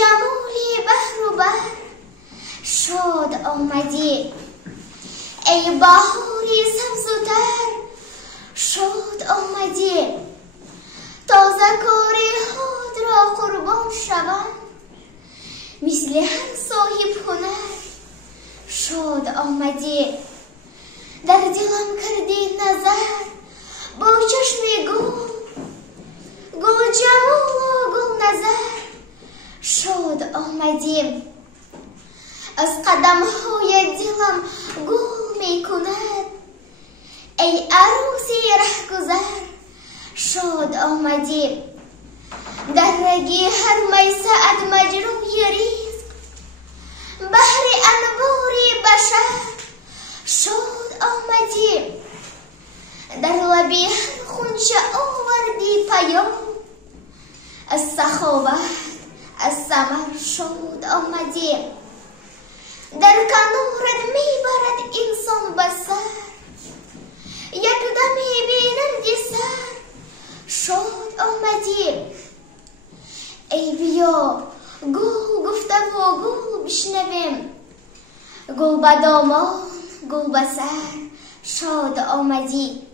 جمالی بحر و بر شاد آمدی. ای بهاری سبز و تر شاد آمدی. تازه کاری خود را قربان شوم مثل هر صاحب هنر شاد آمدی. در دلم کردی نظر با چشم گل جمال و گل نظر شاد آمدی. از قدم های دلم گل می کند ای عروسی رهگذر شاد آمدی. در رگی هر میسعت مجروی ریزق بحر انواری بشر شاد آمدی. در لبی هر خونچه آوردی پیام از سخاوت از ثمر شاد آمدی. در کنارت میبرد انسان به سر یک دمی بینندی سر شاد آمدی. ای بیا گل گفته و گل بشنویم گل به دامان گل به سر شاد آمدی.